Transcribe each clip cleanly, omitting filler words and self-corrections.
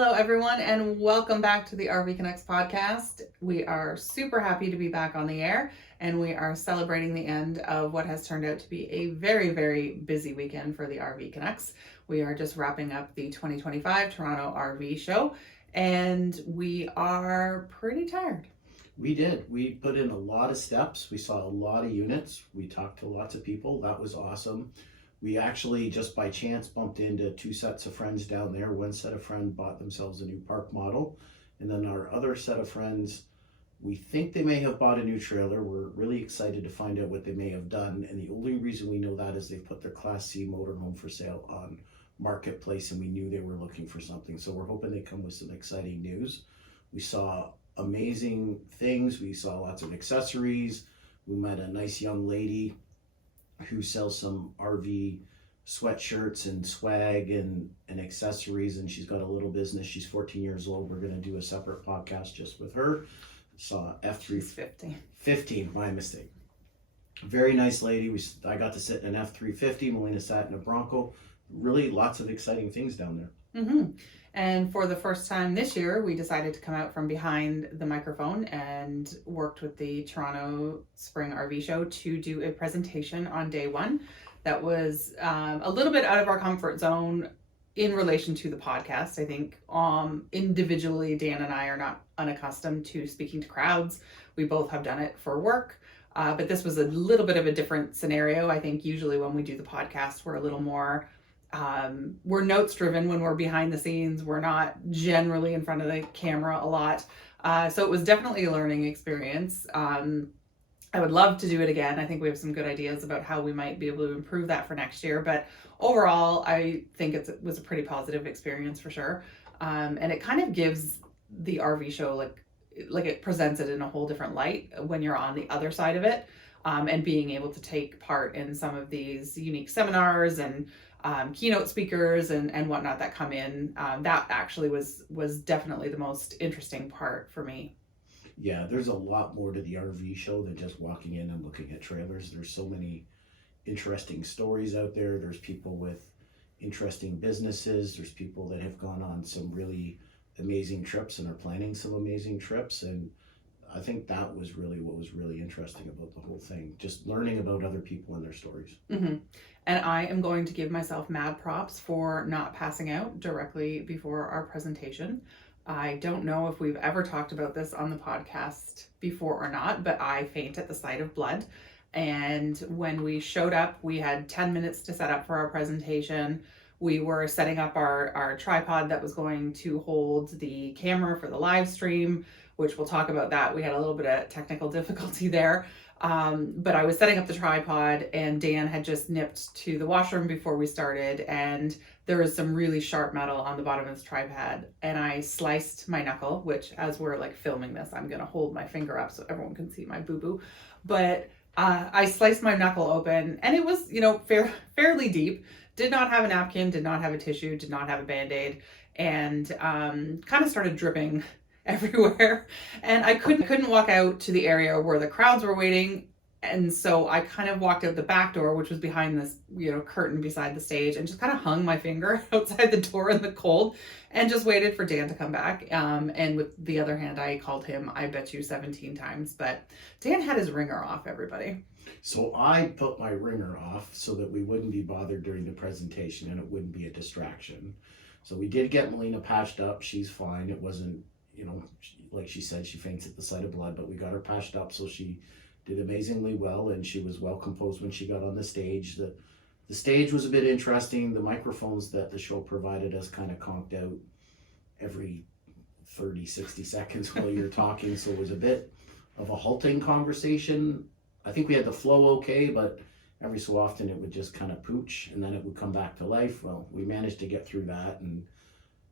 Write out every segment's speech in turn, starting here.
Hello, everyone, and welcome back to the RV CANUCKS podcast. We are super happy to be back on the air, and we are celebrating the end of what has turned out to be a very, very busy weekend for the RV CANUCKS. We are just wrapping up the 2025 Toronto RV show, and we are pretty tired. We did. We put in a lot of steps. We saw a lot of units. We talked to lots of people. That was awesome. We actually, just by chance, bumped into two sets of friends down there. One set of friends bought themselves a new park model. And then our other set of friends, we think they may have bought a new trailer. We're really excited to find out what they may have done. And the only reason we know that is they've put their Class C motorhome for sale on Marketplace, and we knew they were looking for something. So we're hoping they come with some exciting news. We saw amazing things. We saw lots of accessories. We met a nice young lady who sells some RV sweatshirts and swag and accessories, and she's got a little business. She's 14 years old. We're going to do a separate podcast just with her. Saw F350. 15, my mistake. Very nice lady. I got to sit in an F350. Melina sat in a Bronco. Really lots of exciting things down there. Mm-hmm. And for the first time this year, we decided to come out from behind the microphone and worked with the Toronto Spring RV Show to do a presentation on day one that was a little bit out of our comfort zone in relation to the podcast. I think individually, Dan and I are not unaccustomed to speaking to crowds. We both have done it for work, but this was a little bit of a different scenario. I think usually when we do the podcast, we're a little more we're notes driven when we're behind the scenes. We're not generally in front of the camera a lot. So it was definitely a learning experience. I would love to do it again. I think we have some good ideas about how we might be able to improve that for next year. But overall, I think it was a pretty positive experience for sure. And it kind of gives the RV show like it presents it in a whole different light when you're on the other side of it. And being able to take part in some of these unique seminars and keynote speakers and whatnot that come in. That actually was definitely the most interesting part for me. Yeah, there's a lot more to the RV show than just walking in and looking at trailers. There's so many interesting stories out there. There's people with interesting businesses. There's people that have gone on some really amazing trips and are planning some amazing trips. And I think that was really what was really interesting about the whole thing, just learning about other people and their stories. Mm-hmm. And I am going to give myself mad props for not passing out directly before our presentation. I don't know if we've ever talked about this on the podcast before or not, but I faint at the sight of blood. And when we showed up, we had 10 minutes to set up for our presentation. We were setting up our tripod that was going to hold the camera for the live stream, which we'll talk about that. We had a little bit of technical difficulty there. But I was setting up the tripod and Dan had just nipped to the washroom before we started, and there was some really sharp metal on the bottom of this tripod, and I sliced my knuckle, which as we're like filming this, I'm going to hold my finger up so everyone can see my boo-boo. But I sliced my knuckle open, and it was, fairly deep. Did not have a napkin, did not have a tissue, did not have a Band-Aid, and kind of started dripping everywhere. And I couldn't walk out to the area where the crowds were waiting. And so I kind of walked out the back door, which was behind this, curtain beside the stage, and just kind of hung my finger outside the door in the cold and just waited for Dan to come back. And with the other hand, I called him, I bet you 17 times, but Dan had his ringer off, everybody. So I put my ringer off so that we wouldn't be bothered during the presentation and it wouldn't be a distraction. So we did get Melina patched up. She's fine. It wasn't, like she said, she faints at the sight of blood, but we got her patched up, so she did amazingly well, and she was well composed when she got on the stage. The stage was a bit interesting. The microphones that the show provided us kind of conked out every 30, 60 seconds while you're talking, so it was a bit of a halting conversation. I think we had the flow okay, but every so often it would just kind of pooch, and then it would come back to life. Well, we managed to get through that, and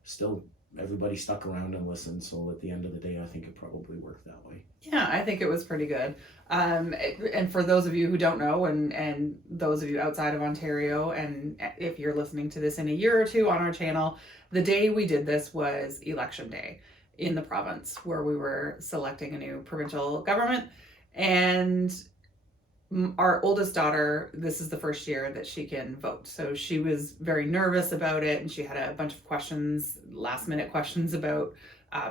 still everybody stuck around and listened. So at the end of the day, I think it probably worked that way. Yeah, I think it was pretty good. And for those of you who don't know, and those of you outside of Ontario, and if you're listening to this in a year or two on our channel, the day we did this was election day in the province where we were selecting a new provincial government. And our oldest daughter, this is the first year that she can vote. So she was very nervous about it, and she had a bunch of questions, last minute questions about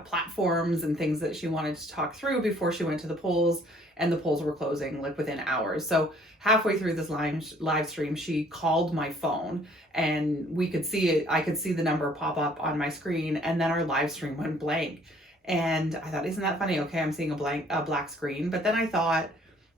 platforms and things that she wanted to talk through before she went to the polls. And the polls were closing like within hours. So halfway through this live stream, she called my phone, and we could see it. I could see the number pop up on my screen, and then our live stream went blank. And I thought, isn't that funny? Okay, I'm seeing a black screen. But then I thought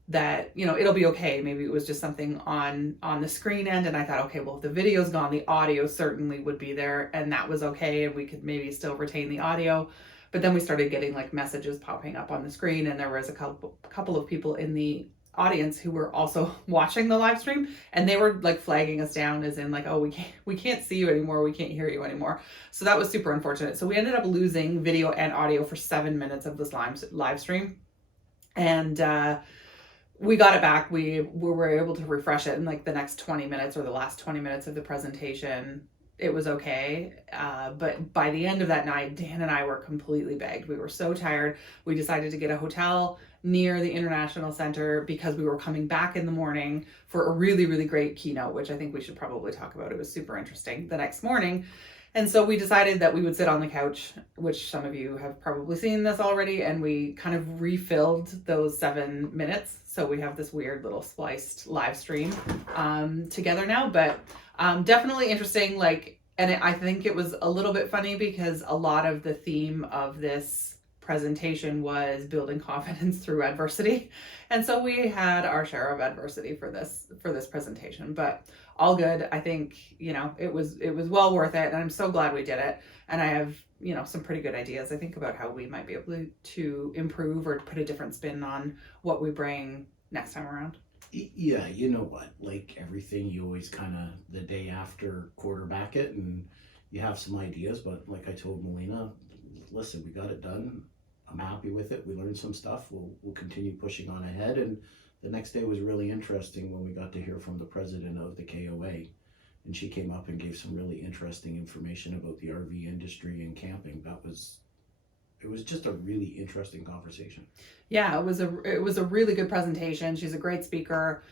that, you know, it'll be okay. Maybe it was just something on the screen end. And I thought, okay, well, if the video's gone, the audio certainly would be there, and that was okay, and we could maybe still retain the audio. But then we started getting like messages popping up on the screen, and there was a couple of people in the audience who were also watching the live stream, and they were like flagging us down as in like, oh, we can't see you anymore, we can't hear you anymore. So that was super unfortunate. So we ended up losing video and audio for 7 minutes of this live stream, and we got it back. We were able to refresh it in like the next 20 minutes or the last 20 minutes of the presentation. It was okay. But by the end of that night, Dan and I were completely bagged. We were so tired. We decided to get a hotel near the International Center because we were coming back in the morning for a really, really great keynote, which I think we should probably talk about. It was super interesting the next morning. And so we decided that we would sit on the couch, which some of you have probably seen this already, and we kind of refilled those 7 minutes. So we have this weird little spliced live stream together now, but definitely interesting. Like, and I think it was a little bit funny because a lot of the theme of this presentation was building confidence through adversity. And so we had our share of adversity for this presentation, but all good. I think, you know, it was well worth it, and I'm so glad we did it. And I have, you know, some pretty good ideas, I think, about how we might be able to improve or put a different spin on what we bring next time around. Yeah, you know what? Like everything, you always kind of the day after quarterback it, and you have some ideas. But like I told Melina, listen, we got it done. I'm happy with it. We learned some stuff. We'll continue pushing on ahead. And the next day was really interesting when we got to hear from the president of the KOA, and she came up and gave some really interesting information about the RV industry and camping. It was just a really interesting conversation. Yeah, it was a really good presentation. She's a great speaker.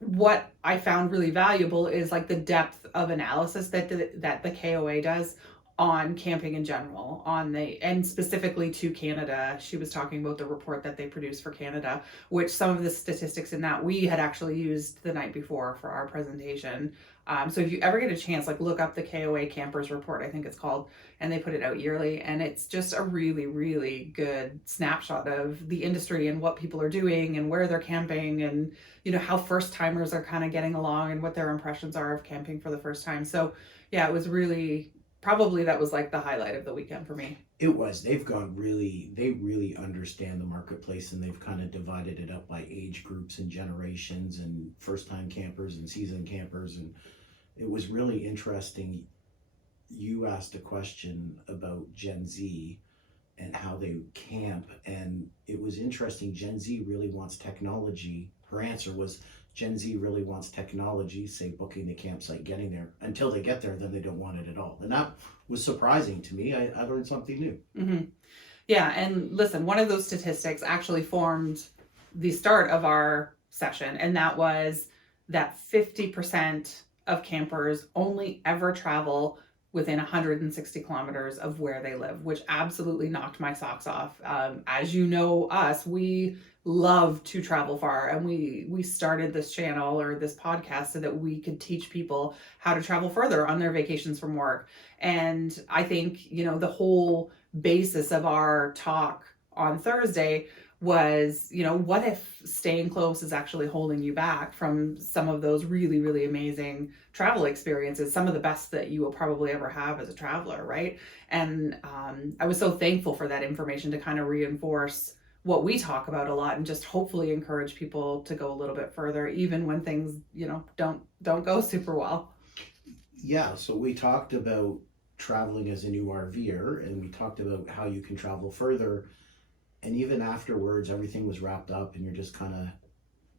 What I found really valuable is like the depth of analysis that the KOA does on camping in general, and specifically to Canada. She was talking about the report that they produced for Canada, which some of the statistics in that we had actually used the night before for our presentation. So if you ever get a chance, like look up the KOA Campers Report, I think it's called, and they put it out yearly, and it's just a really, really good snapshot of the industry and what people are doing and where they're camping, and you know how first timers are kind of getting along and what their impressions are of camping for the first time. So yeah, it was really, probably that was like the highlight of the weekend for me. It was. They really understand the marketplace, and they've kind of divided it up by age groups and generations and first time campers and seasoned campers. And it was really interesting. You asked a question about Gen Z and how they camp, and it was interesting. Gen Z really wants technology. Her answer was Gen Z really wants technology, say booking the campsite, getting there. Until they get there, then they don't want it at all. And that was surprising to me. I learned something new. Mm-hmm. Yeah, and listen, one of those statistics actually formed the start of our session, and that was that 50% of campers only ever travel within 160 kilometers of where they live, which absolutely knocked my socks off. As you know us, we love to travel far, and we started this channel or this podcast so that we could teach people how to travel further on their vacations from work. And I think, you know, the whole basis of our talk on Thursday was, you know, what if staying close is actually holding you back from some of those really, really amazing travel experiences, some of the best that you will probably ever have as a traveler, right? And I was so thankful for that information to kind of reinforce what we talk about a lot, and just hopefully encourage people to go a little bit further, even when things, you know, don't go super well. Yeah, so we talked about traveling as a new RVer, and we talked about how you can travel further. And even afterwards, everything was wrapped up and you're just kind of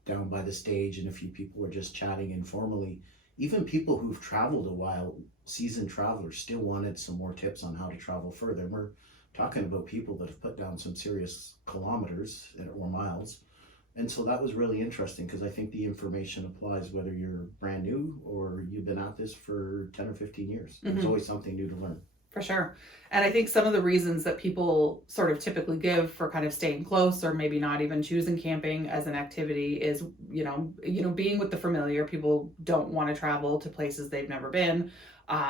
down by the stage, and a few people were just chatting informally. Even people who've traveled a while, seasoned travelers, still wanted some more tips on how to travel further. And we're talking about people that have put down some serious kilometers or miles. And so that was really interesting because I think the information applies whether you're brand new or you've been at this for 10 or 15 years. There's always something new to learn. For sure. And I think some of the reasons that people sort of typically give for kind of staying close or maybe not even choosing camping as an activity is, being with the familiar. People don't want to travel to places they've never been.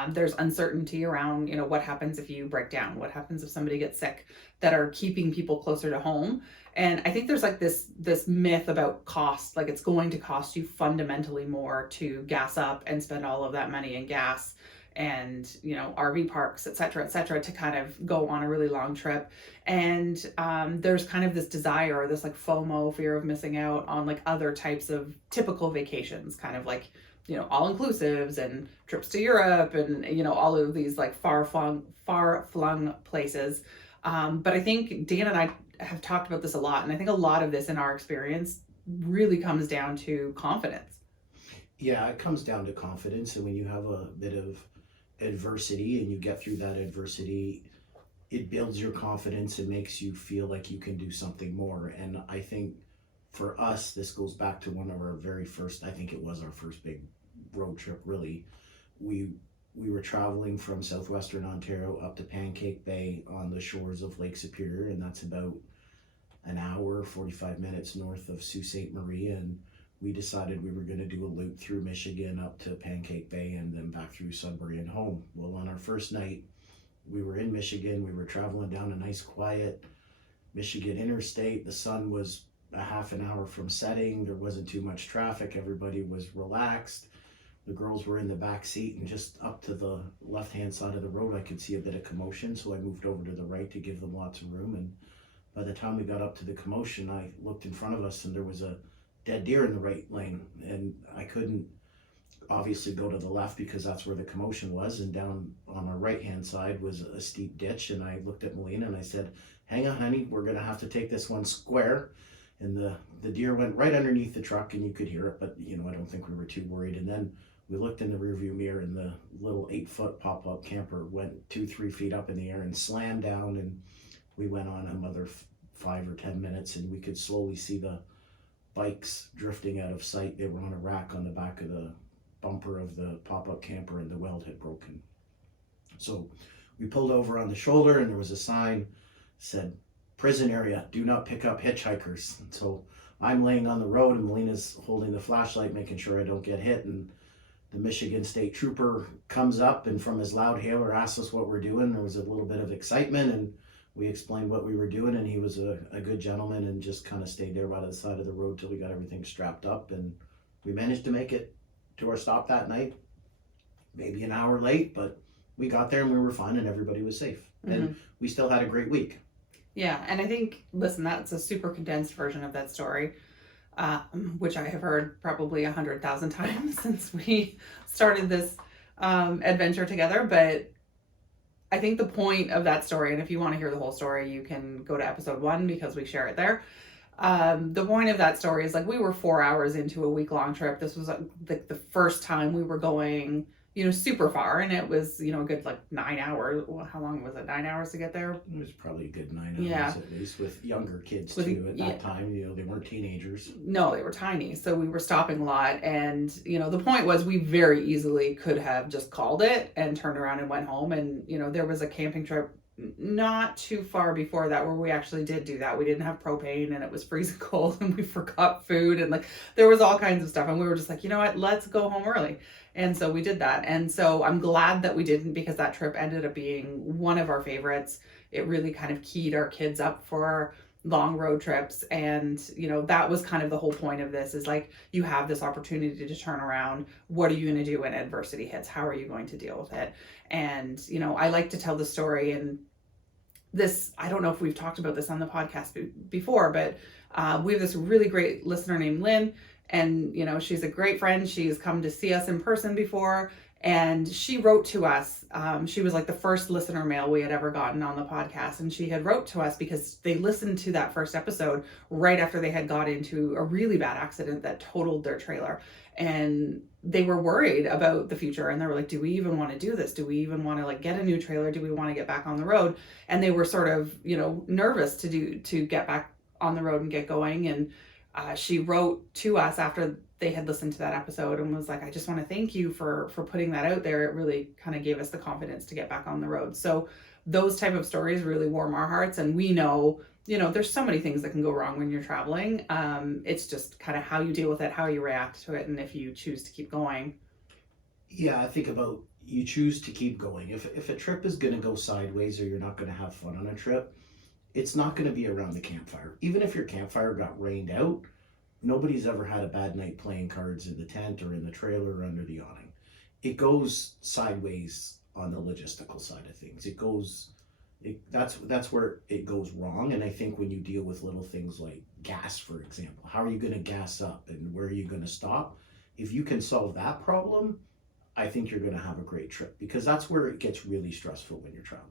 There's uncertainty around, what happens if you break down, what happens if somebody gets sick, that are keeping people closer to home. And I think there's like this myth about cost, like it's going to cost you fundamentally more to gas up and spend all of that money in gas and RV parks, et cetera, to kind of go on a really long trip. And there's kind of this desire or this like FOMO, fear of missing out on like other types of typical vacations, kind of like all inclusives and trips to Europe and all of these like far flung places. But I think Dan and I have talked about this a lot, and I think a lot of this in our experience really comes down to confidence. Yeah, it comes down to confidence, and when you have a bit of adversity and you get through that adversity, it builds your confidence. It makes you feel like you can do something more. And I think for us, this goes back to one of our very first, I think it was our first big road trip, really. We were traveling from southwestern Ontario up to Pancake Bay on the shores of Lake Superior, and that's about an hour, 45 minutes north of Sault Ste. Marie. And we decided we were going to do a loop through Michigan up to Pancake Bay and then back through Sudbury and home. Well, on our first night, we were in Michigan. We were traveling down a nice, quiet Michigan interstate. The sun was a half an hour from setting. There wasn't too much traffic. Everybody was relaxed. The girls were in the back seat, and just up to the left-hand side of the road, I could see a bit of commotion. So I moved over to the right to give them lots of room. And by the time we got up to the commotion, I looked in front of us and there was a dead deer in the right lane, and I couldn't obviously go to the left because that's where the commotion was, and down on our right hand side was a steep ditch. And I looked at Melina and I said, hang on honey, we're gonna have to take this one square. And the deer went right underneath the truck and you could hear it, but I don't think we were too worried. And then we looked in the rearview mirror and the little 8-foot pop-up camper went 2-3 feet up in the air and slammed down, and we went on another 5 or 10 minutes and we could slowly see the bikes drifting out of sight. They were on a rack on the back of the bumper of the pop-up camper, and the weld had broken. So we pulled over on the shoulder, and there was a sign said, prison area, do not pick up hitchhikers. And so I'm laying on the road and Melina's holding the flashlight, making sure I don't get hit. And the Michigan State Trooper comes up and from his loud hailer asks us what we're doing. There was a little bit of excitement, and we explained what we were doing, and he was a good gentleman and just kind of stayed there by the side of the road till we got everything strapped up. And we managed to make it to our stop that night, maybe an hour late, but we got there and we were fine and everybody was safe. And we still had a great week. Yeah, and I think, listen, that's a super condensed version of that story, which I have heard probably 100,000 times since we started this adventure together. But I think the point of that story, and if you want to hear the whole story, you can go to episode 1 because we share it there. The point of that story is like we were 4 hours into a week-long trip. This was the first time we were going, super far, and it was, a good like 9 hours. Well, how long was it? 9 hours to get there? It was probably a good 9 hours at least, with younger kids too at that time. They weren't teenagers. No, they were tiny. So we were stopping a lot, and the point was we very easily could have just called it and turned around and went home. And there was a camping trip not too far before that where we actually did do that. We didn't have propane and it was freezing cold and we forgot food and like there was all kinds of stuff, and we were just like, what, let's go home early. And so we did that. And so I'm glad that we didn't, because that trip ended up being one of our favorites. It really kind of keyed our kids up for long road trips. And, that was kind of the whole point of this, is like, you have this opportunity to turn around. What are you going to do when adversity hits? How are you going to deal with it? And, I like to tell the story, and this, I don't know if we've talked about this on the podcast before, but we have this really great listener named Lynn. And, she's a great friend. She's come to see us in person before. And she wrote to us. She was like the first listener mail we had ever gotten on the podcast. And she had wrote to us because they listened to that first episode right after they had got into a really bad accident that totaled their trailer. And they were worried about the future. And they were like, do we even want to do this? Do we even want to like get a new trailer? Do we want to get back on the road? And they were sort of, nervous to get back on the road and get going. And she wrote to us after they had listened to that episode and was like, I just want to thank you for putting that out there. It really kind of gave us the confidence to get back on the road. So those type of stories really warm our hearts. And we know, there's so many things that can go wrong when you're traveling. It's just kind of how you deal with it, how you react to it, and if you choose to keep going. Yeah, I think about you choose to keep going. If a trip is going to go sideways or you're not going to have fun on a trip, it's not going to be around the campfire. Even if your campfire got rained out, nobody's ever had a bad night playing cards in the tent or in the trailer or under the awning. It goes sideways on the logistical side of things. That's where it goes wrong. And I think when you deal with little things like gas, for example, how are you going to gas up and where are you going to stop? If you can solve that problem, I think you're going to have a great trip, because that's where it gets really stressful when you're traveling.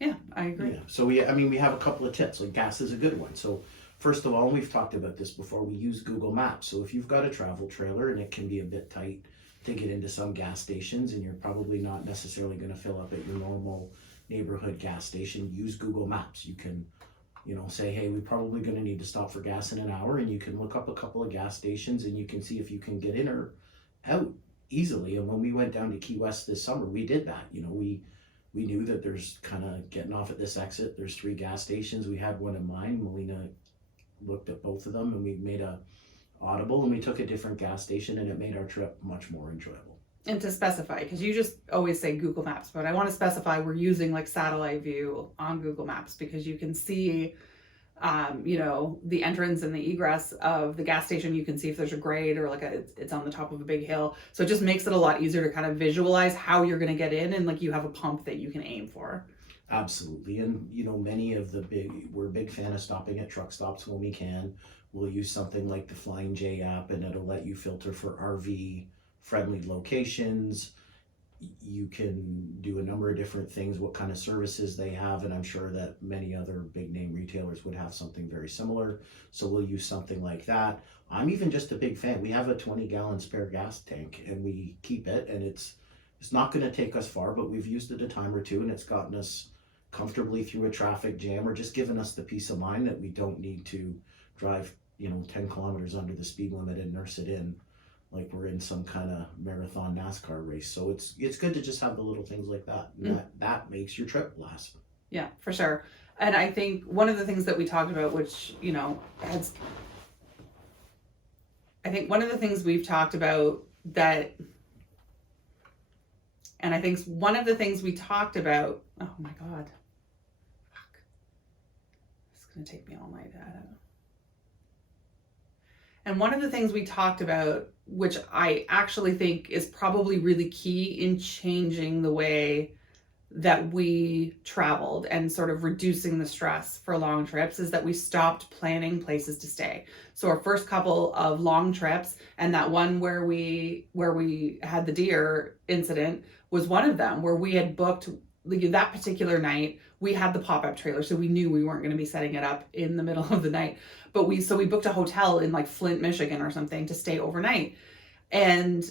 Yeah, I agree. Yeah. So we have a couple of tips. Like gas is a good one. So first of all, we've talked about this before, we use Google Maps. So if you've got a travel trailer and it can be a bit tight to get into some gas stations and you're probably not necessarily going to fill up at your normal neighborhood gas station, use Google Maps. You can, say, hey, we're probably going to need to stop for gas in an hour, and you can look up a couple of gas stations and you can see if you can get in or out easily. And when we went down to Key West this summer, we did that. We knew that there's kind of getting off at this exit, there's 3 gas stations. We had one in mind. Melina looked at both of them and we made a audible and we took a different gas station, and it made our trip much more enjoyable. And to specify, because you just always say Google Maps, but I want to specify we're using like satellite view on Google Maps, because you can see the entrance and the egress of the gas station. You can see if there's a grade or it's on the top of a big hill. So it just makes it a lot easier to kind of visualize how you're going to get in, and like you have a pump that you can aim for. Absolutely. And many of we're a big fan of stopping at truck stops when we can. We'll use something like the Flying J app, and it'll let you filter for RV friendly locations. You can do a number of different things, what kind of services they have, and I'm sure that many other big name retailers would have something very similar. So we'll use something like that. I'm even just a big fan. We have a 20-gallon spare gas tank and we keep it, and it's not going to take us far, but we've used it a time or two and it's gotten us comfortably through a traffic jam, or just given us the peace of mind that we don't need to drive 10 kilometers under the speed limit and nurse it in like we're in some kind of marathon NASCAR race. So it's good to just have the little things like that. That makes your trip last. Yeah, for sure. And I think one of the things that we talked about, which, I think one of the things we've talked about that, and I think one of the things we talked about, oh my God, fuck. It's going to take me all night to add up. And one of the things we talked about, which I actually think is probably really key in changing the way that we traveled and sort of reducing the stress for long trips, is that we stopped planning places to stay. So our first couple of long trips, and that one where we had the deer incident was one of them, where we had booked that particular night. We had the pop-up trailer, so we knew we weren't going to be setting it up in the middle of the night. But we booked a hotel in like Flint, Michigan or something to stay overnight. And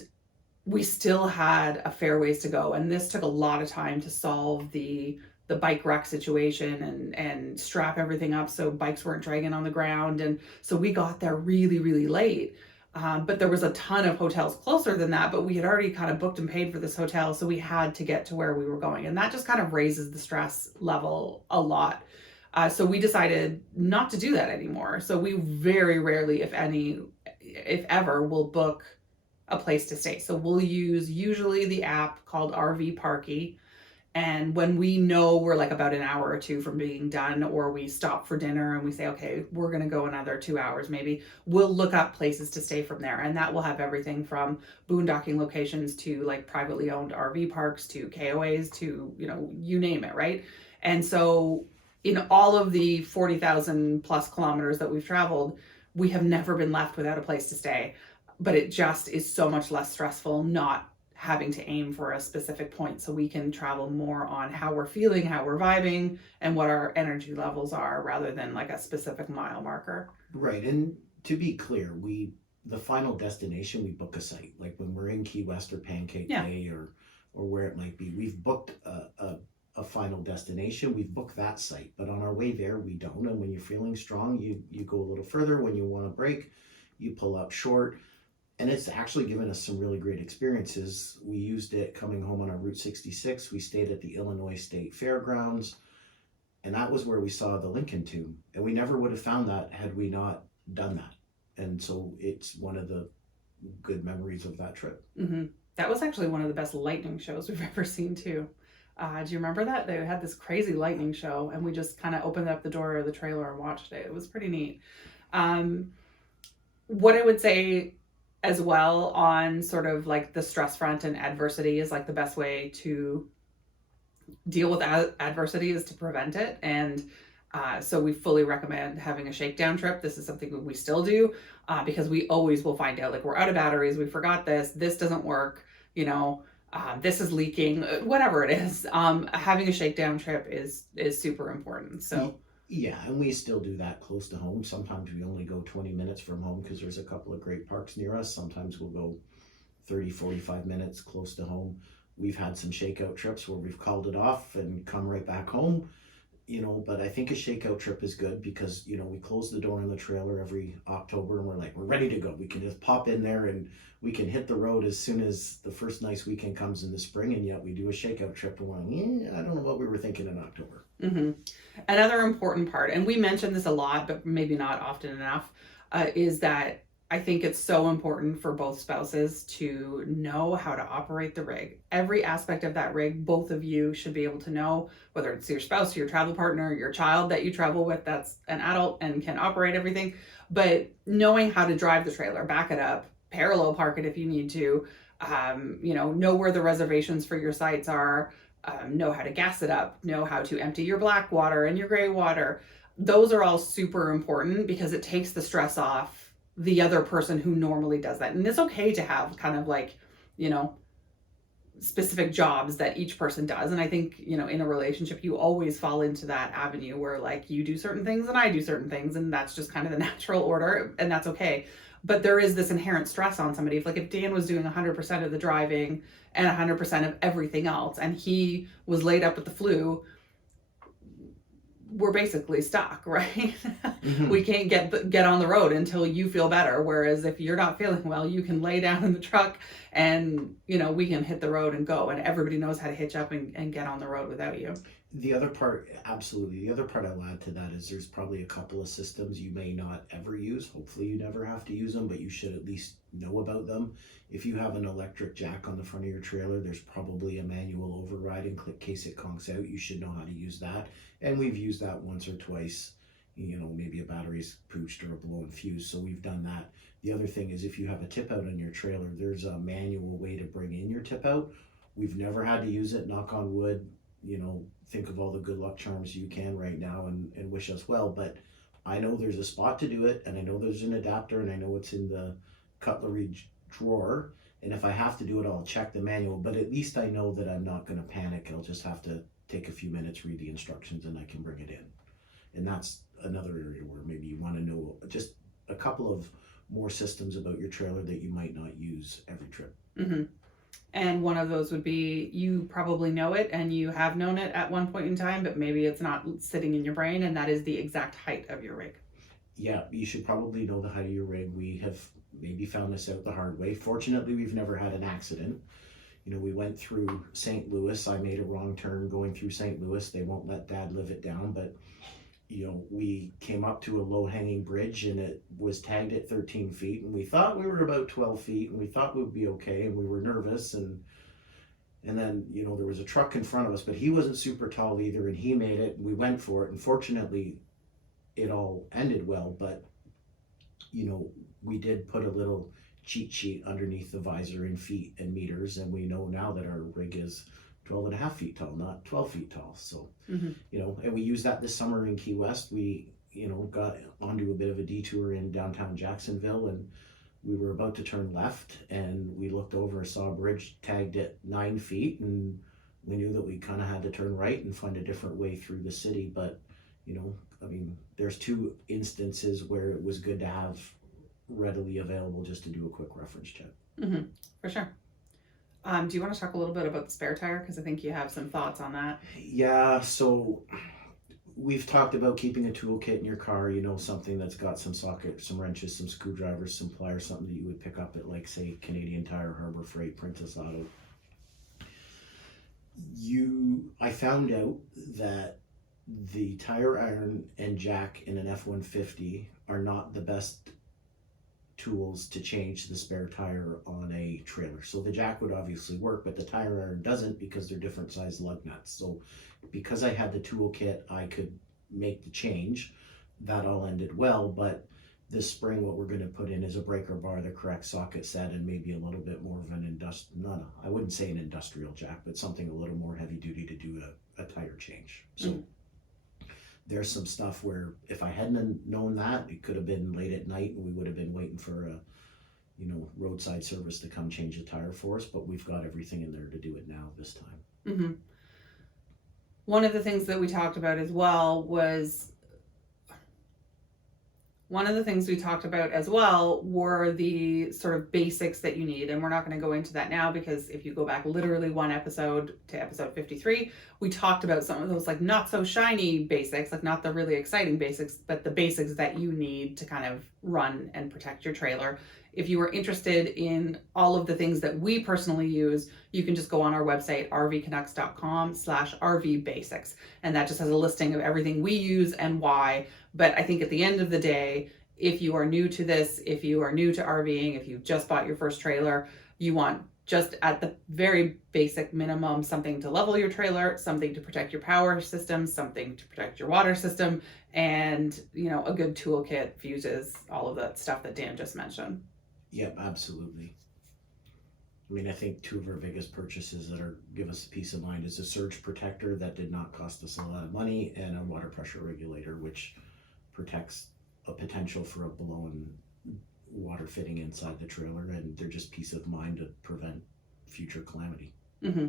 we still had a fair ways to go. And this took a lot of time to solve the bike wreck situation and strap everything up so bikes weren't dragging on the ground. And so we got there really, really late. But there was a ton of hotels closer than that, but we had already kind of booked and paid for this hotel. So we had to get to where we were going. And that just kind of raises the stress level a lot. So we decided not to do that anymore. So we very rarely, if ever, will book a place to stay. So we'll use usually the app called RV Parky. And when we know we're like about an hour or two from being done, or we stop for dinner and we say, okay, we're going to go another 2 hours, maybe we'll look up places to stay from there. And that will have everything from boondocking locations to like privately owned RV parks to KOAs to, you name it. Right. And so in all of the 40,000 plus kilometers that we've traveled, we have never been left without a place to stay. But it just is so much less stressful not having to aim for a specific point, so we can travel more on how we're feeling, how we're vibing, and what our energy levels are, rather than like a specific mile marker. Right. And to be clear, the final destination, we book a site. Like when we're in Key West or Pancake Bay or where it might be, we've booked a a final destination, we've booked that site. But on our way there, we don't. And when you're feeling strong, you go a little further. When you want to break, you pull up short. And it's actually given us some really great experiences. We used it coming home on our Route 66. We stayed at the Illinois State Fairgrounds, and that was where we saw the Lincoln Tomb. And we never would have found that had we not done that. And so it's one of the good memories of that trip. Mm-hmm. That was actually one of the best lightning shows we've ever seen too. Do you remember that? They had this crazy lightning show, and we just kind of opened up the door of the trailer and watched it. It was pretty neat. What I would say as well on sort of like the stress front and adversity is like the best way to deal with adversity is to prevent it. And so we fully recommend having a shakedown trip. This is something that we still do because we always will find out, like, we're out of batteries, we forgot this doesn't work, this is leaking, whatever it is. Having a shakedown trip is super important. So yeah, and we still do that close to home. Sometimes we only go 20 minutes from home because there's a couple of great parks near us. Sometimes we'll go 30, 45 minutes close to home. We've had some shakeout trips where we've called it off and come right back home, but I think a shakeout trip is good because, we close the door on the trailer every October and we're ready to go. We can just pop in there and we can hit the road as soon as the first nice weekend comes in the spring, and yet we do a shakeout trip and we're like, I don't know what we were thinking in October. Mm-hmm. Another important part, and we mention this a lot, but maybe not often enough, is that I think it's so important for both spouses to know how to operate the rig. Every aspect of that rig, both of you should be able to know, whether it's your spouse, your travel partner, your child that you travel with that's an adult and can operate everything, but knowing how to drive the trailer, back it up, parallel park it if you need to, know where the reservations for your sites are, know how to gas it up, know how to empty your black water and your gray water. Those are all super important because it takes the stress off the other person who normally does that. And it's okay to have kind of like, specific jobs that each person does. And I think, in a relationship, you always fall into that avenue where like you do certain things and I do certain things, and that's just kind of the natural order, and that's okay. But there is this inherent stress on somebody. If Dan was doing 100% of the driving and 100% of everything else, and he was laid up with the flu, we're basically stuck, right? Mm-hmm. We can't get on the road until you feel better. Whereas if you're not feeling well, you can lay down in the truck and, we can hit the road and go, and everybody knows how to hitch up and get on the road without you. The other part, absolutely. The other part I'll add to that is there's probably a couple of systems you may not ever use. Hopefully you never have to use them, but you should at least know about them. If you have an electric jack on the front of your trailer, there's probably a manual override in case it conks out. You should know how to use that. And we've used that once or twice. Maybe a battery's pooched or a blown fuse, so we've done that. The other thing is if you have a tip out on your trailer, there's a manual way to bring in your tip out. We've never had to use it, knock on wood. Think of all the good luck charms you can right now and wish us well, but I know there's a spot to do it, and I know there's an adapter, and I know it's in the cutlery drawer, and if I have to do it, I'll check the manual, but at least I know that I'm not going to panic. I'll just have to take a few minutes, read the instructions, and I can bring it in. And that's another area where maybe you want to know just a couple of more systems about your trailer that you might not use every trip. Mm-hmm. And one of those would be, you probably know it and you have known it at one point in time, but maybe it's not sitting in your brain, and that is the exact height of your rig. Yeah, you should probably know the height of your rig. We have maybe found this out the hard way. Fortunately, we've never had an accident. We went through St. Louis. I made a wrong turn going through St. Louis. They won't let Dad live it down, but we came up to a low-hanging bridge and it was tagged at 13 feet, and we thought we were about 12 feet, and we thought we'd be okay, and we were nervous, and then there was a truck in front of us, but he wasn't super tall either, and he made it, and we went for it, and fortunately it all ended well. But we did put a little cheat sheet underneath the visor in feet and meters, and we know now that our rig is 12.5 feet tall, not 12 feet tall. So, mm-hmm. And we used that this summer in Key West. We, got onto a bit of a detour in downtown Jacksonville, and we were about to turn left, and we looked over and saw a bridge tagged at 9 feet, and we knew that we kind of had to turn right and find a different way through the city. But, there's two instances where it was good to have readily available just to do a quick reference check. Mm-hmm. For sure. Do you want to talk a little bit about the spare tire? Because I think you have some thoughts on that. Yeah, so we've talked about keeping a toolkit in your car, something that's got some socket, some wrenches, some screwdrivers, some pliers, something that you would pick up at, like, say, Canadian Tire, Harbor Freight, Princess Auto. I found out that the tire iron and jack in an F-150 are not the best tools to change the spare tire on a trailer. So the jack would obviously work, but the tire iron doesn't because they're different size lug nuts. So because I had the toolkit, I could make the change. That all ended well, but this spring what we're going to put in is a breaker bar, the correct socket set, and maybe a little bit more of an I wouldn't say an industrial jack, but something a little more heavy duty to do a tire change. So there's some stuff where if I hadn't known that, it could have been late at night and we would have been waiting for a roadside service to come change the tire for us, but we've got everything in there to do it now this time. Mm-hmm. One of the things that we talked about as well were the sort of basics that you need. And we're not going to go into that now because if you go back literally one episode to episode 53, we talked about some of those like not so shiny basics, like not the really exciting basics, but the basics that you need to kind of run and protect your trailer. If you are interested in all of the things that we personally use, you can just go on our website, rvcanukks.com/RV basics. And that just has a listing of everything we use and why. But I think at the end of the day, if you are new to this, if you are new to RVing, if you just bought your first trailer, you want just at the very basic minimum, something to level your trailer, something to protect your power system, something to protect your water system, and a good toolkit, fuses, all of that stuff that Dan just mentioned. Yep, absolutely. I mean, I think two of our biggest purchases that give us peace of mind is a surge protector that did not cost us a lot of money, and a water pressure regulator, which protects a potential for a blown water fitting inside the trailer, and they're just peace of mind to prevent future calamity. Mm-hmm.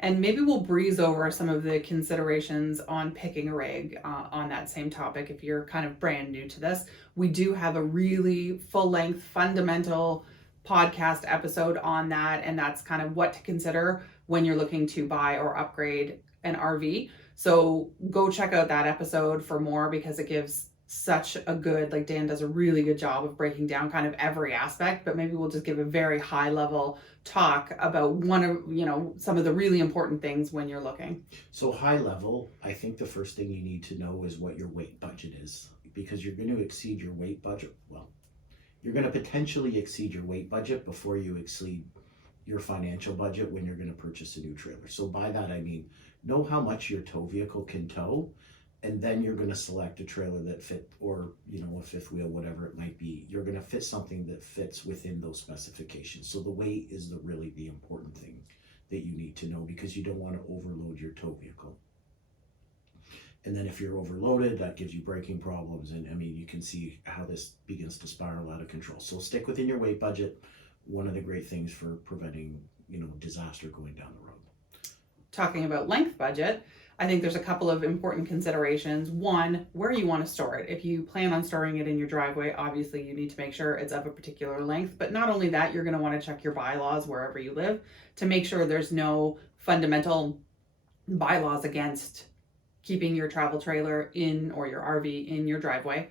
And maybe we'll breeze over some of the considerations on picking a rig on that same topic. If you're kind of brand new to this, we do have a really full-length fundamental podcast episode on that, and that's kind of what to consider when you're looking to buy or upgrade an RV. So go check out that episode for more, because it gives such a good, like Dan does a really good job of breaking down kind of every aspect, but maybe we'll just give a very high level talk about some of the really important things when you're looking. So high level, I think the first thing you need to know is what your weight budget is, because you're going to exceed your weight budget. Well, you're going to potentially exceed your weight budget before you exceed your financial budget when you're going to purchase a new trailer. So by that, I mean, know how much your tow vehicle can tow, and then you're going to select a trailer that fit, or a fifth wheel, whatever it might be. You're going to fit something that fits within those specifications. So the weight is really the important thing that you need to know, because you don't want to overload your tow vehicle. And then if you're overloaded, that gives you braking problems, and I mean, you can see how this begins to spiral out of control. So stick within your weight budget. One of the great things for preventing disaster going down the road. Talking about length budget, I think there's a couple of important considerations. One, where you want to store it. If you plan on storing it in your driveway, obviously you need to make sure it's of a particular length. But not only that, you're going to want to check your bylaws wherever you live to make sure there's no fundamental bylaws against keeping your travel trailer in, or your RV in your driveway.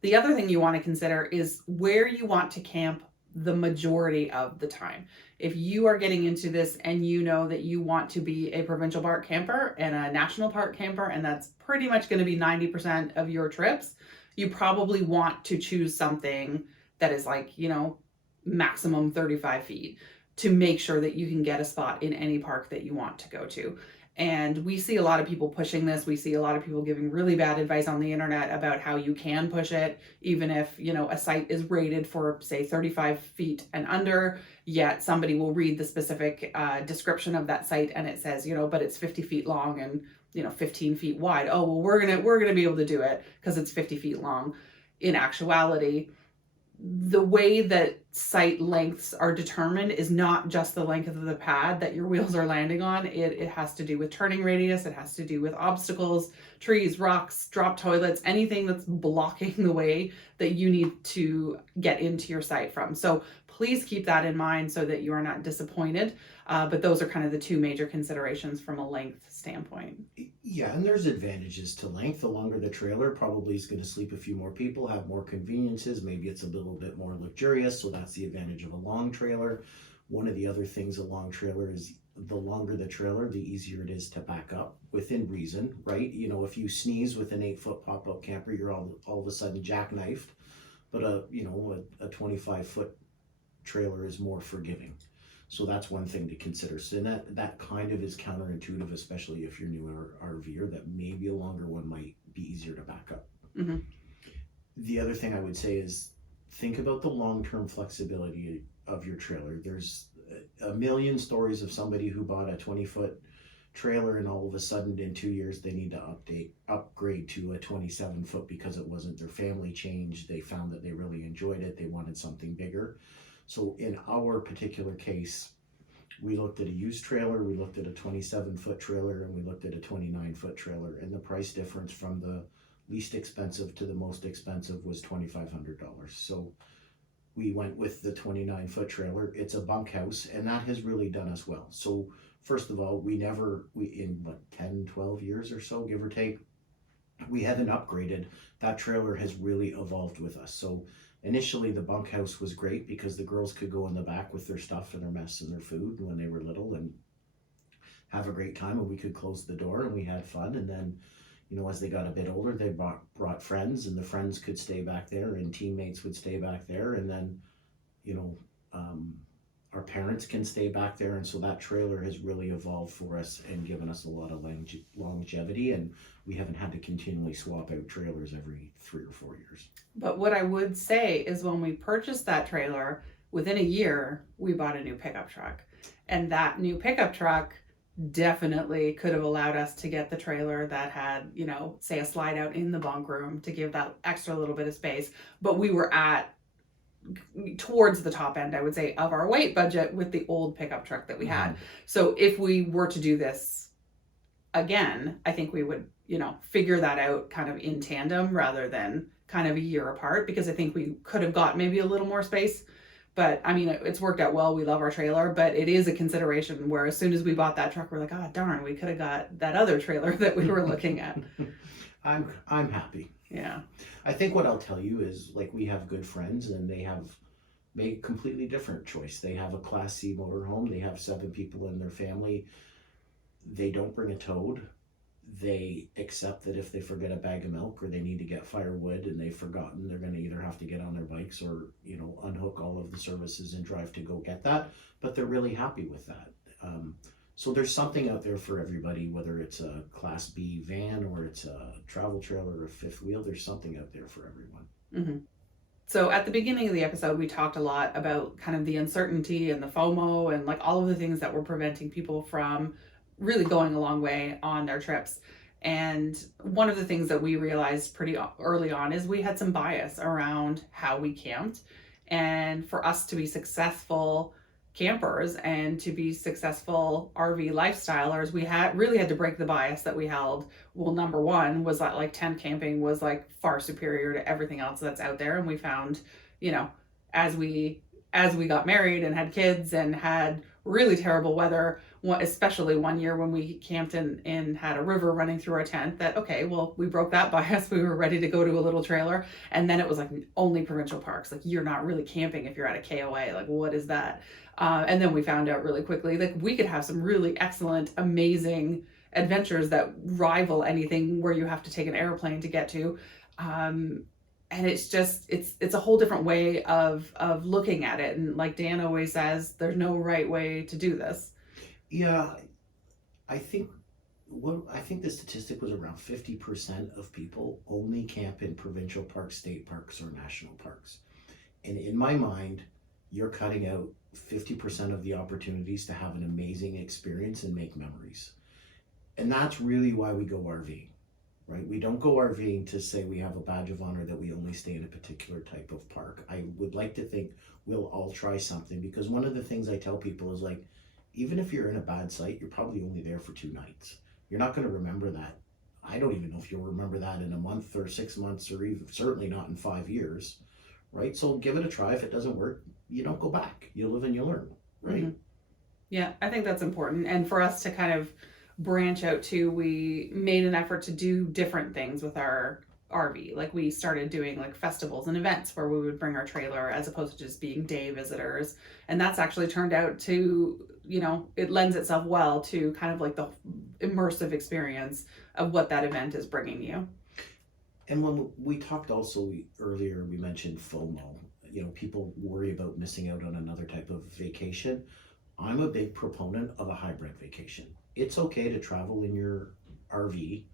The other thing you want to consider is where you want to camp the majority of the time. If you are getting into this and you know that you want to be a provincial park camper and a national park camper, and that's pretty much going to be 90% of your trips, you probably want to choose something that is like, maximum 35 feet to make sure that you can get a spot in any park that you want to go to. And we see a lot of people pushing this. We see a lot of people giving really bad advice on the internet about how you can push it, even if, a site is rated for, say, 35 feet and under, yet somebody will read the specific description of that site and it says, but it's 50 feet long and, 15 feet wide. Oh, well, we're gonna be able to do it because it's 50 feet long. In actuality, the way that site lengths are determined is not just the length of the pad that your wheels are landing on. It has to do with turning radius. It has to do with obstacles, trees, rocks, drop toilets, anything that's blocking the way that you need to get into your site from. So please keep that in mind so that you are not disappointed. But those are kind of the two major considerations from a length standpoint. Yeah, and there's advantages to length. The longer the trailer, probably is going to sleep a few more people, have more conveniences. Maybe it's a little bit more luxurious, so that's the advantage of a long trailer. One of the other things a long trailer is the longer the trailer, the easier it is to back up within reason, right? You know, if you sneeze with an 8-foot pop-up camper, you're all of a sudden jackknifed. But a 25-foot trailer is more forgiving. So that's one thing to consider. So that kind of is counterintuitive, especially if you're new RVer, that maybe a longer one might be easier to back up. Mm-hmm. The other thing I would say is think about the long-term flexibility of your trailer. There's a million stories of somebody who bought a 20-foot trailer and all of a sudden in 2 years they need to upgrade to a 27-foot because it wasn't their family change. They found that they really enjoyed it. They wanted something bigger. So in our particular case, we looked at a used trailer, we looked at a 27-foot trailer, and we looked at a 29-foot trailer. And the price difference from the least expensive to the most expensive was $2,500. So we went with the 29-foot trailer. It's a bunkhouse, and that has really done us well. So first of all, we in 10, 12 years or so, give or take, we haven't upgraded. That trailer has really evolved with us. So initially, the bunkhouse was great because the girls could go in the back with their stuff and their mess and their food when they were little and have a great time, and we could close the door and we had fun. And then, as they got a bit older, they brought friends, and the friends could stay back there and teammates would stay back there. And then, our parents can stay back there. And so that trailer has really evolved for us and given us a lot of longevity. And we haven't had to continually swap out trailers every 3 or 4 years. But what I would say is when we purchased that trailer, within a year, we bought a new pickup truck. And that new pickup truck definitely could have allowed us to get the trailer that had, say a slide out in the bunk room to give that extra little bit of space. But we were towards the top end, I would say, of our weight budget with the old pickup truck that we had. So if we were to do this again, I think we would, figure that out kind of in tandem rather than kind of a year apart, because I think we could have got maybe a little more space. But I mean, it's worked out well. We love our trailer, but it is a consideration where as soon as we bought that truck, we're like, oh, darn, we could have got that other trailer that we were looking at. I'm happy. Yeah. I think what I'll tell you is, like, we have good friends and they have made a completely different choice. They have a Class C motorhome. They have 7 people in their family. They don't bring a toad. They accept that if they forget a bag of milk or they need to get firewood and they've forgotten, they're going to either have to get on their bikes or, unhook all of the services and drive to go get that. But they're really happy with that. So there's something out there for everybody, whether it's a Class B van or it's a travel trailer or a fifth wheel, there's something out there for everyone. Mm-hmm. So at the beginning of the episode, we talked a lot about kind of the uncertainty and the FOMO and like all of the things that were preventing people from really going a long way on their trips. And one of the things that we realized pretty early on is we had some bias around how we camped. And for us to be successful campers and to be successful RV lifestylers, we really had to break the bias that we held. Well, number one was that like tent camping was like far superior to everything else that's out there. And we found, as we got married and had kids and had really terrible weather, especially one year when we camped and had a river running through our tent, that, okay, well, we broke that bias. We were ready to go to a little trailer. And then it was like only provincial parks. Like, you're not really camping if you're at a KOA. Like, what is that? And then we found out really quickly that we could have some really excellent, amazing adventures that rival anything where you have to take an airplane to get to. And it's just, it's a whole different way of looking at it. And like Dan always says, there's no right way to do this. Yeah, I think the statistic was around 50% of people only camp in provincial parks, state parks, or national parks. And in my mind, you're cutting out 50% of the opportunities to have an amazing experience and make memories. And that's really why we go RVing. right? We don't go RVing to say we have a badge of honor that we only stay in a particular type of park. I would like to think we'll all try something, because one of the things I tell people is like, even if you're in a bad site, you're probably only there for 2 nights. You're not going to remember that. I don't even know if you'll remember that in a month or 6 months, or even certainly not in 5 years, right? So give it a try. If it doesn't work, you don't go back. You live and you learn, right? Mm-hmm. Yeah, I think that's important. And for us to kind of branch out too, we made an effort to do different things with our RV. Like we started doing like festivals and events where we would bring our trailer as opposed to just being day visitors. And that's actually turned out to, it lends itself well to kind of like the immersive experience of what that event is bringing you. And when we talked also earlier, we mentioned FOMO. People worry about missing out on another type of vacation. I'm a big proponent of a hybrid vacation. It's okay to travel in your RV.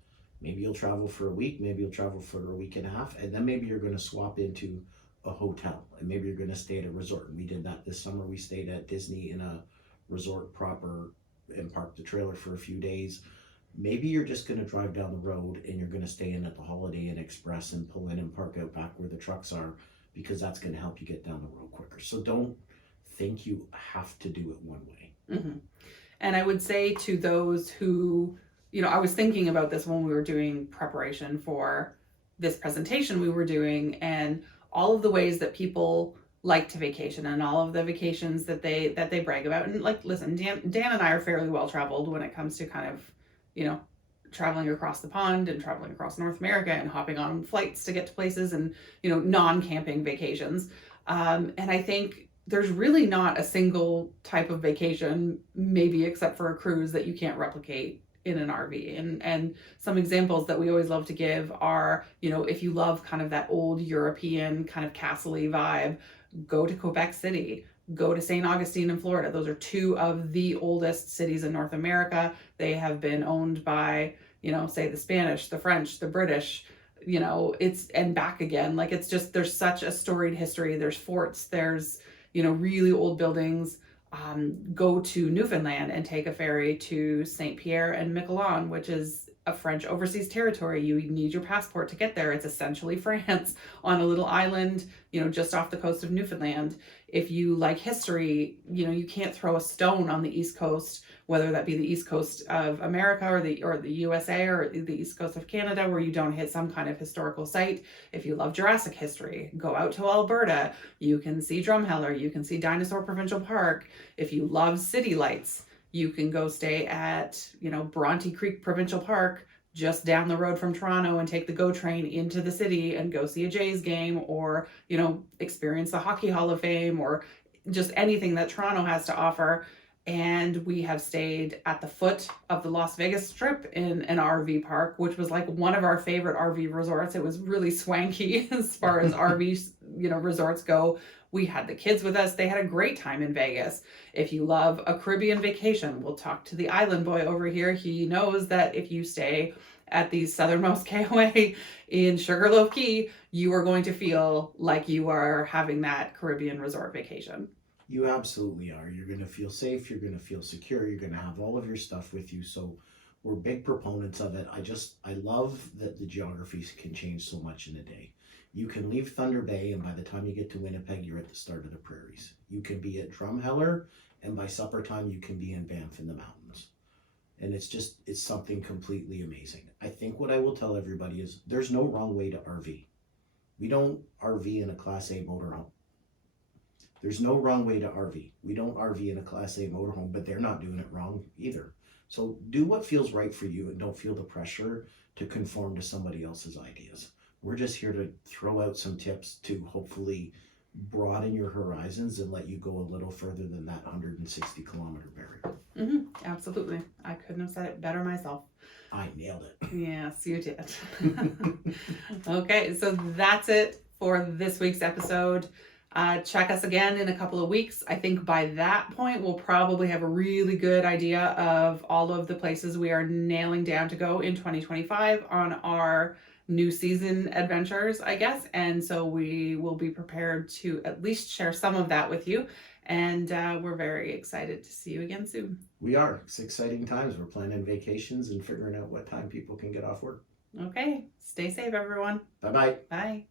Maybe you'll travel for a week, maybe you'll travel for a week and a half, and then maybe you're going to swap into a hotel, and maybe you're going to stay at a resort. And we did that this summer. We stayed at Disney in a resort proper and parked the trailer for a few days. Maybe you're just going to drive down the road and you're going to stay in at the Holiday Inn Express and pull in and park out back where the trucks are, because that's going to help you get down the road quicker. So don't think you have to do it one way. Mm-hmm. And I would say to those who, I was thinking about this when we were doing preparation for this presentation we were doing, and all of the ways that people like to vacation and all of the vacations that they brag about. And like, listen, Dan and I are fairly well traveled when it comes to kind of, traveling across the pond and traveling across North America and hopping on flights to get to places and, non-camping vacations. And I think there's really not a single type of vacation, maybe except for a cruise, that you can't replicate in an RV. And some examples that we always love to give are, if you love kind of that old European kind of castle-y vibe, go to Quebec City, go to St. Augustine in Florida. Those are 2 of the oldest cities in North America. They have been owned by, say the Spanish, the French, the British, and back again. Like, it's just, there's such a storied history. There's forts, there's, really old buildings. Go to Newfoundland and take a ferry to St. Pierre and Miquelon, which is a French overseas territory. You need your passport to get there. It's essentially France on a little island, just off the coast of Newfoundland. If you like history, you can't throw a stone on the East Coast, whether that be the East Coast of America or the USA or the East Coast of Canada, where you don't hit some kind of historical site. If you love Jurassic history, go out to Alberta. You can see Drumheller. You can see Dinosaur Provincial Park. If you love city lights, you can go stay at, Bronte Creek Provincial Park, just down the road from Toronto, and take the GO train into the city and go see a Jays game, or, experience the Hockey Hall of Fame, or just anything that Toronto has to offer. And we have stayed at the foot of the Las Vegas Strip in an RV park, which was like one of our favorite RV resorts. It was really swanky as far as RV, resorts go. We had the kids with us. They had a great time in Vegas. If you love a Caribbean vacation, we'll talk to the island boy over here. He knows that if you stay at the southernmost KOA in Sugarloaf Key, you are going to feel like you are having that Caribbean resort vacation. You absolutely are. You're going to feel safe. You're going to feel secure. You're going to have all of your stuff with you. So we're big proponents of it. I love that the geographies can change so much in a day. You can leave Thunder Bay, and by the time you get to Winnipeg, you're at the start of the prairies. You can be at Drumheller, and by supper time, you can be in Banff in the mountains. And it's something completely amazing. I think what I will tell everybody is there's no wrong way to RV. We don't RV in a Class A motorhome. There's no wrong way to RV. We don't RV in a Class A motorhome, but they're not doing it wrong either. So do what feels right for you, and don't feel the pressure to conform to somebody else's ideas. We're just here to throw out some tips to hopefully broaden your horizons and let you go a little further than that 160-kilometer barrier. Mm-hmm, absolutely. I couldn't have said it better myself. I nailed it. Yes, you did. Okay, so that's it for this week's episode. Check us again in a couple of weeks. I think by that point, we'll probably have a really good idea of all of the places we are nailing down to go in 2025 on our new season adventures, I guess. And so we will be prepared to at least share some of that with you. And we're very excited to see you again soon. We are. It's exciting times. We're planning vacations and figuring out what time people can get off work. Okay. Stay safe, everyone. Bye bye. Bye.